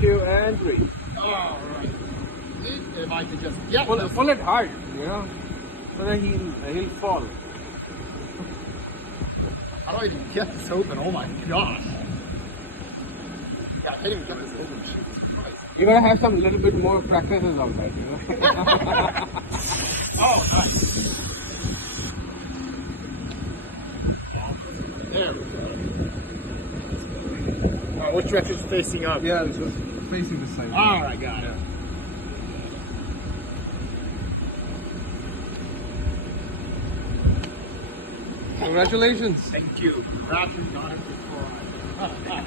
two, and three. Alright. If I could just get Pull it hard, you know, so that he'll fall. How do I even get this open? Oh my gosh. Yeah, I can't even get this open. You gotta have some little bit more practices on that, you know. Oh, nice. There we go. Which direction is facing up? Yeah, it's just facing the side. Alright, got it. Congratulations. Thank you. Raptors got it before I.